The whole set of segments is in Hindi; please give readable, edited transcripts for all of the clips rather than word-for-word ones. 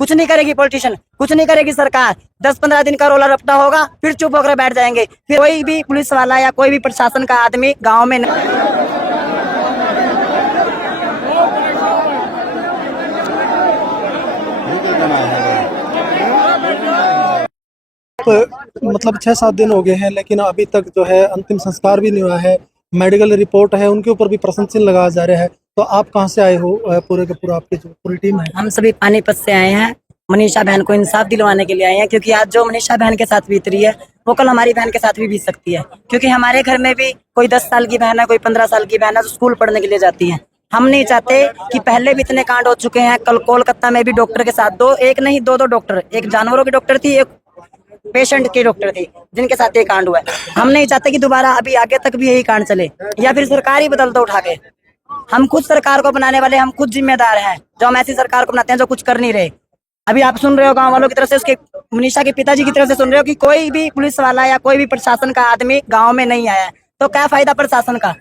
कुछ नहीं करेगी पॉलिटिशियन, कुछ नहीं करेगी सरकार। 10-15 दिन का रोला रपटा होगा, फिर चुप होकर बैठ जाएंगे। फिर कोई भी पुलिस वाला या कोई भी प्रशासन का आदमी गांव में मतलब 6-7 दिन हो गए हैं, लेकिन अभी तक जो है अंतिम संस्कार भी नहीं हुआ है। मेडिकल रिपोर्ट है, उनके ऊपर भी प्रश्न चिन्ह लगाया जा रहा है। तो आप कहाँ से आए हो? पूरे का पूरा आपकी जो पूरी टीम है। हम सभी पानीपत से आए हैं, मनीषा बहन को इंसाफ दिलवाने के लिए आए हैं, क्योंकि आज जो मनीषा बहन के साथ बीत रही है वो कल हमारी बहन के साथ भी बीत सकती है। क्योंकि हमारे घर में भी कोई 10 साल की बहन है, कोई 15 साल की बहन है, जो स्कूल पढ़ने के लिए जाती है। हम नहीं चाहते कि पहले भी इतने कांड हो चुके हैं। कल कोलकाता में भी डॉक्टर के साथ एक नहीं दो डॉक्टर, एक जानवरों की डॉक्टर थी, एक पेशेंट की डॉक्टर थी, जिनके साथ ये कांड हुआ है। हम नहीं चाहते कि दोबारा अभी आगे तक भी यही कांड चले, या फिर सरकार ही बदल दो उठा के। हम खुद सरकार को बनाने वाले, हम खुद जिम्मेदार हैं जो हम ऐसी सरकार को बनाते हैं जो कुछ कर नहीं रहे। अभी आप सुन रहे हो गांव वालों की तरफ से, उसके मनीषा के पिताजी की तरफ से सुन रहे हो कि कोई भी पुलिस वाला या कोई भी प्रशासन का आदमी गांव में नहीं आया। तो क्या फायदा प्रशासन का?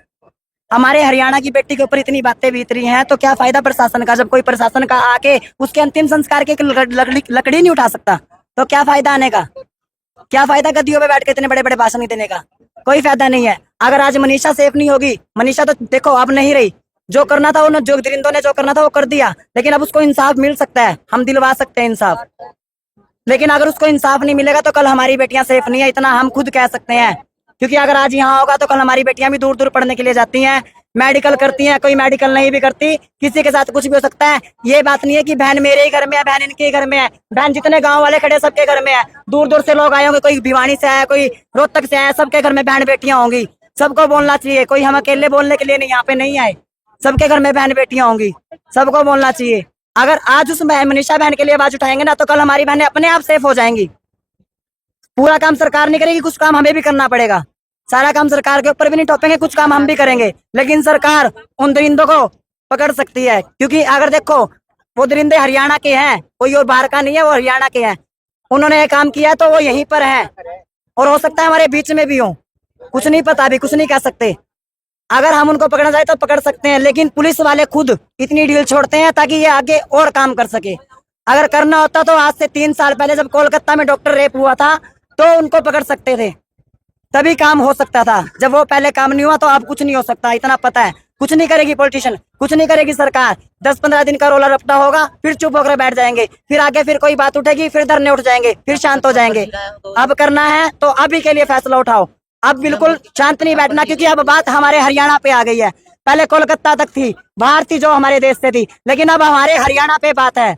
हमारे हरियाणा की बेटी के ऊपर इतनी बातें बीत रही हैं, तो क्या फायदा प्रशासन का? जब कोई प्रशासन का आके उसके अंतिम संस्कार की लकड़ी नहीं उठा सकता, तो क्या फायदा आने का? क्या फायदा गद्दियों पे बैठ के इतने बड़े बड़े भाषण देने का? कोई फायदा नहीं है। अगर आज मनीषा सेफ नहीं होगी, मनीषा तो देखो अब नहीं रही, जो करना था उन्होंने, जो दरिंदों ने जो करना था वो कर दिया, लेकिन अब उसको इंसाफ मिल सकता है, हम दिलवा सकते हैं इंसाफ। लेकिन अगर उसको इंसाफ नहीं मिलेगा तो कल हमारी बेटियां सेफ नहीं है, इतना हम खुद कह सकते हैं। क्योंकि अगर आज यहाँ होगा तो कल हमारी बेटियां भी दूर दूर पढ़ने के लिए जाती हैं, मेडिकल करती हैं, कोई मेडिकल नहीं भी करती, किसी के साथ कुछ भी हो सकता है। ये बात नहीं है कि बहन मेरे ही घर में है, बहन इनके घर में है, बहन जितने गांव वाले खड़े सबके घर में है। दूर दूर से लोग आए होंगे, कोई भिवानी से आया, कोई रोहतक से आया, सबके घर में बहन बेटियां होंगी। सबको बोलना चाहिए, कोई हम अकेले बोलने के लिए नहीं यहाँ पे नहीं आए, सबके घर में बहन बेटियां होंगी, सबको बोलना चाहिए। अगर आज उस मनीषा बहन के लिए आवाज उठाएंगे ना, तो कल हमारी बहनें अपने आप सेफ हो जाएंगी। पूरा काम सरकार नहीं करेगी, कुछ काम हमें भी करना पड़ेगा। सारा काम सरकार के ऊपर भी नहीं टोपेंगे, कुछ काम हम भी करेंगे। लेकिन सरकार उन दरिंदों को पकड़ सकती है, क्योंकि अगर देखो वो दरिंदे हरियाणा के हैं, कोई और बाहर का नहीं है, वो हरियाणा के हैं। उन्होंने ये काम किया तो वो यहीं पर है, और हो सकता है हमारे बीच में भी हो, कुछ नहीं पता, अभी कुछ नहीं कह सकते। अगर हम उनको पकड़ना चाहे तो पकड़ सकते हैं, लेकिन पुलिस वाले खुद इतनी ढील छोड़ते हैं ताकि ये आगे और काम कर सके। अगर करना होता तो आज से 3 साल पहले जब कोलकाता में डॉक्टर रेप हुआ था तो उनको पकड़ सकते थे, तभी काम हो सकता था। जब वो पहले काम नहीं हुआ तो अब कुछ नहीं हो सकता, इतना पता है। कुछ नहीं करेगी पॉलिटिशियन, कुछ नहीं करेगी सरकार। 10-15 दिन का रोला रपटा होगा, फिर चुप होकर बैठ जाएंगे। फिर आगे फिर कोई बात उठेगी, फिर धरने उठ जाएंगे, फिर शांत हो जाएंगे। अब करना है तो अभी के लिए फैसला उठाओ, अब बिल्कुल शांत नहीं बैठना, क्योंकि अब बात हमारे हरियाणा पे आ गई है। पहले कोलकाता तक थी, बाहर थी, जो हमारे देश से थी, लेकिन अब हमारे हरियाणा पे बात है।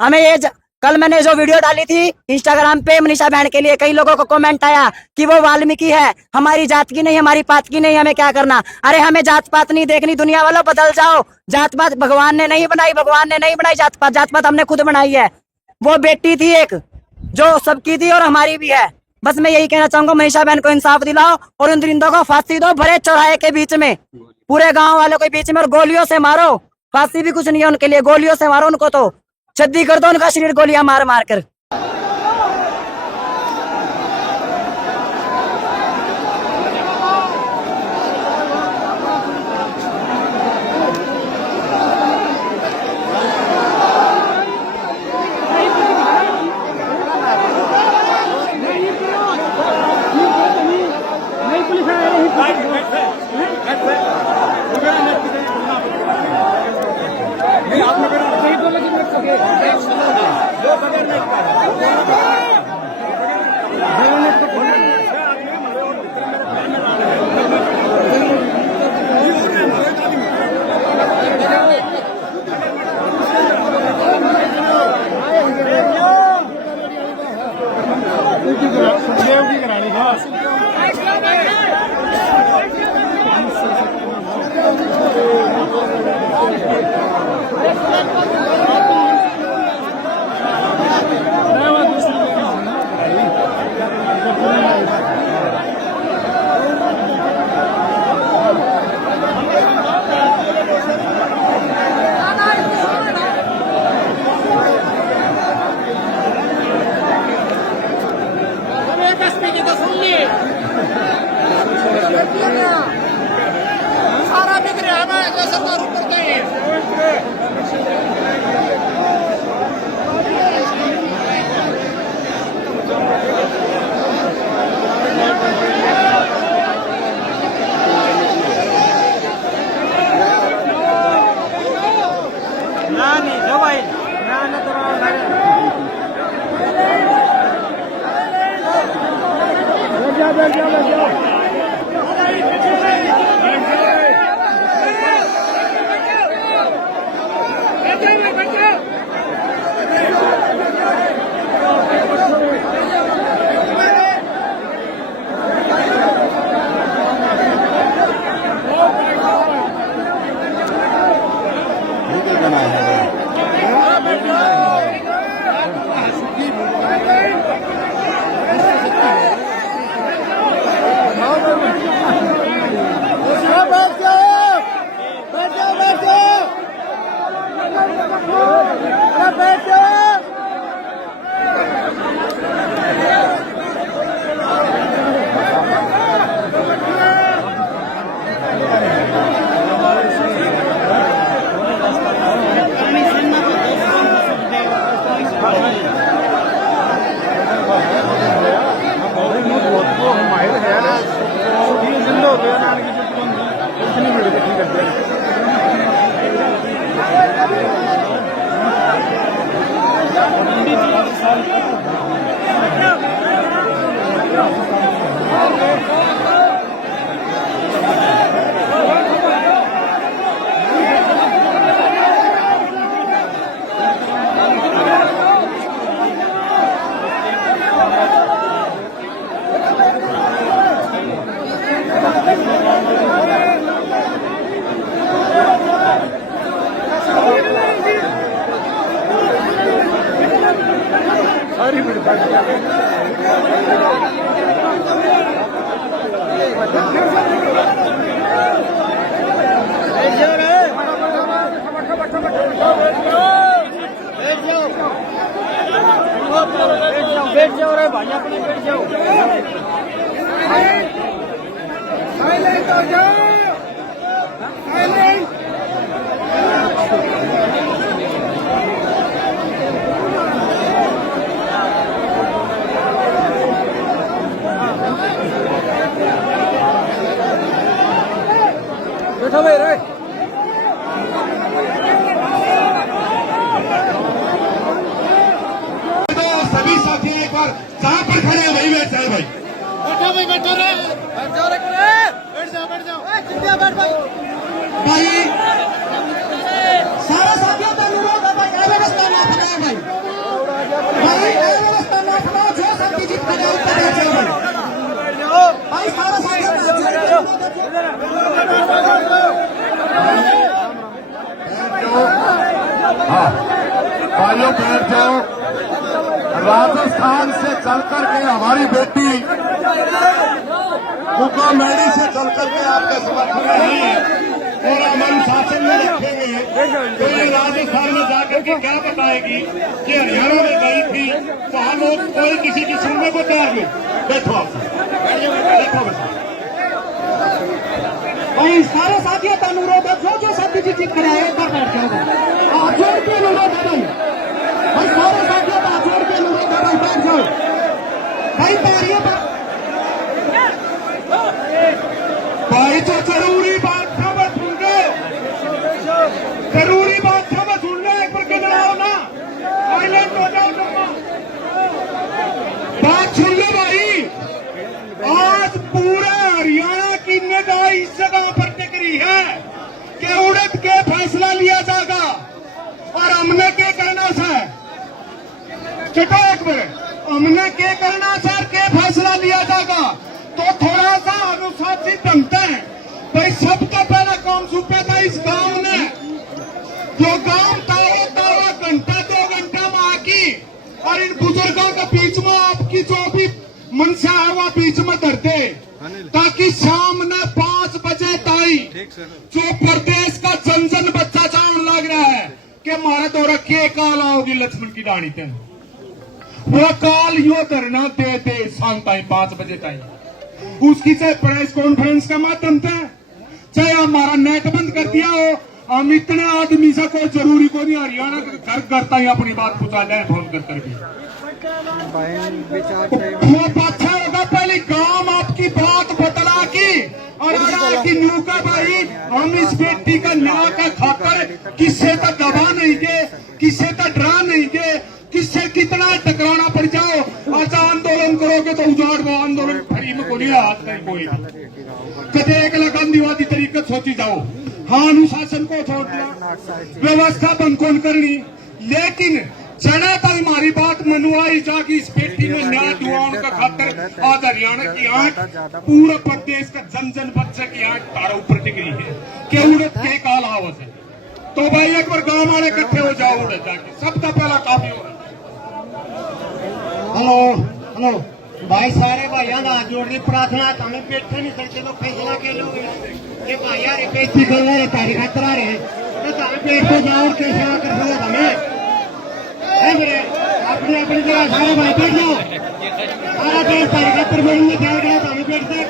हमें कल मैंने जो वीडियो डाली थी इंस्टाग्राम पे मनीषा बहन के लिए, कई लोगों को कमेंट आया कि वो वाल्मीकि है, हमारी जात की नहीं, हमारी पात की नहीं, हमें क्या करना। अरे हमें जात पात नहीं देखनी, दुनिया वालों बदल जाओ। जात पात भगवान ने नहीं बनाई, भगवान ने नहीं बनाई जात पात, जात पात हमने खुद बनाई है। वो बेटी थी एक जो सबकी थी और हमारी भी है। बस मैं यही कहना चाहूंगा, मनीषा बहन को इंसाफ दिलाओ और उन दरिंदों को फांसी दो, भरे चौराहे के बीच में, पूरे गांव वालों के बीच में, और गोलियों से मारो। फांसी भी कुछ नहीं है उनके लिए, गोलियों से मारो उनको, तो छद्दी कर दो उनका शरीर गोलियां मार मार कर। सारा बिक रहा है, सरकार ऊपर गई। बैठ जाओ रे भाई, अपने बैठ जाओ। साइलेंट हो जाओ, साइलेंट। बैठो भाई रे। सभी साथी एक बार जहाँ पर खड़े हैं वहीं बैठ जाए भाई। बैठो भाई, बैठो रे, बैठ जाओ रे, बैठ जाओ, बैठ जाओ। चिंता बैठ भाई। भाई सारे साथियों का अनुरोध है भाई, अव्यवस्था ना फैलाए भाई। भाई अव्यवस्था ना फैलाओ, जो सबकी जीत खड़े ऊपर बैठ जाओ भाई। भाई सारे साथियों भाइयों बैठ जाओ। राजस्थान से चल करके हमारी बेटी कुकामेड़ी से चल करके आपके समर्थन में आई है और हम अनुशासन में रखेंगे। तो ये राजस्थान में जाकर के क्या बताएगी कि हरियाणा में गई थी, वहाँ लोग कोई किसी की सुनने को तैयार नहीं। बैठो आप, बैठो भाई। सारे साथियों का अनुरोध है, जो साथी जीत कराए एक बार बैठ जाओ। आप जोड़ के अनुरोध है भाई, सारे साथियों का जोड़ के अनुरोध है भाई, बैठ जाओ भाई। पैरियों पर भाई, जो जरूरी बात था मैं सुन लो, जरूरी बात था मैं सुन लो, एक बार किधर आओ ना, साइलेंट हो जाओ तुम। बात सुन लो भाई, आज पूरे हरियाणा की निगाह इस जगह पर टिकरी है कि उड़द के फैसला लिया जाएगा और हमने क्या करना है। चुटो एक मिनट, हमने क्या करना सर, के फैसला लिया जाएगा तो थोड़ा सा अनुशासित बनते हैं भाई। सबका पहला काम सुपा था इस गांव ने, जो गांव था वो घंटा 2 घंटा में आकी और इन बुजुर्गों के बीच में आपकी जो भी मनसा है वो बीच में धरते, ताकि शाम ने 5 बजे ताई जो प्रदेश का जन जन बच्चा चावल लग रहा है कि हमारा दौरा के काल आओगी लक्ष्मण की डाणी तक, वो काल यो धरना दे दे शाम ताई 5 बजे ताई। उसकी चाहे प्रेस कॉन्फ्रेंस का माध्यम था, चाहे हमारा नेट बंद कर दिया हो, हम इतने आदमी से कोई जरूरी को नहीं हरियाणा घर करता ही अपनी बात पहुंचा जाए फोन कर करके। वो अच्छा होगा पहले गांव आपकी बात बतला की और आगे की न्यू का भाई, हम इस बेटी का न्याय का खाकर किससे तो दबा नहीं के, किससे तो डरा नहीं के, किससे कितना टकराना पड़ जाओ। आज आंदोलन करोगे तो उजाड़ वो आंदोलन फ्री में को नहीं सोची जाओ। हाँ, अनुशासन को छोड़ दिया, व्यवस्था बंद कौन करनी, लेकिन चना तो हमारी बात मनुआई जागी। इस पेटी में न्याय दुआओं का खातर आज हरियाणा की आंख, पूरा प्रदेश का जन जन बच्चे की आंख तारा ऊपर टिकरी है कि उड़द के काल हावस है। तो भाई एक बार गांव वाले इकट्ठे हो जाओ, उड़द जाके सबका पहला काफी हो। हेलो हेलो भाई, सारे भाइयों का हाथ जोड़ने प्रार्थना, हमें बैठे नहीं सकते तो फैसला के लोग ये भाई यार बेइज्जती कर रहे हैं, तारीख करा रहे हैं, तो हमें पेट को जाओ कैसे कर सकते हमें अपने अपनी जगह सारे भाई बैठ जाओ। सारा देश तारीख पर बोलेंगे क्या गया तो हमें बैठते हैं।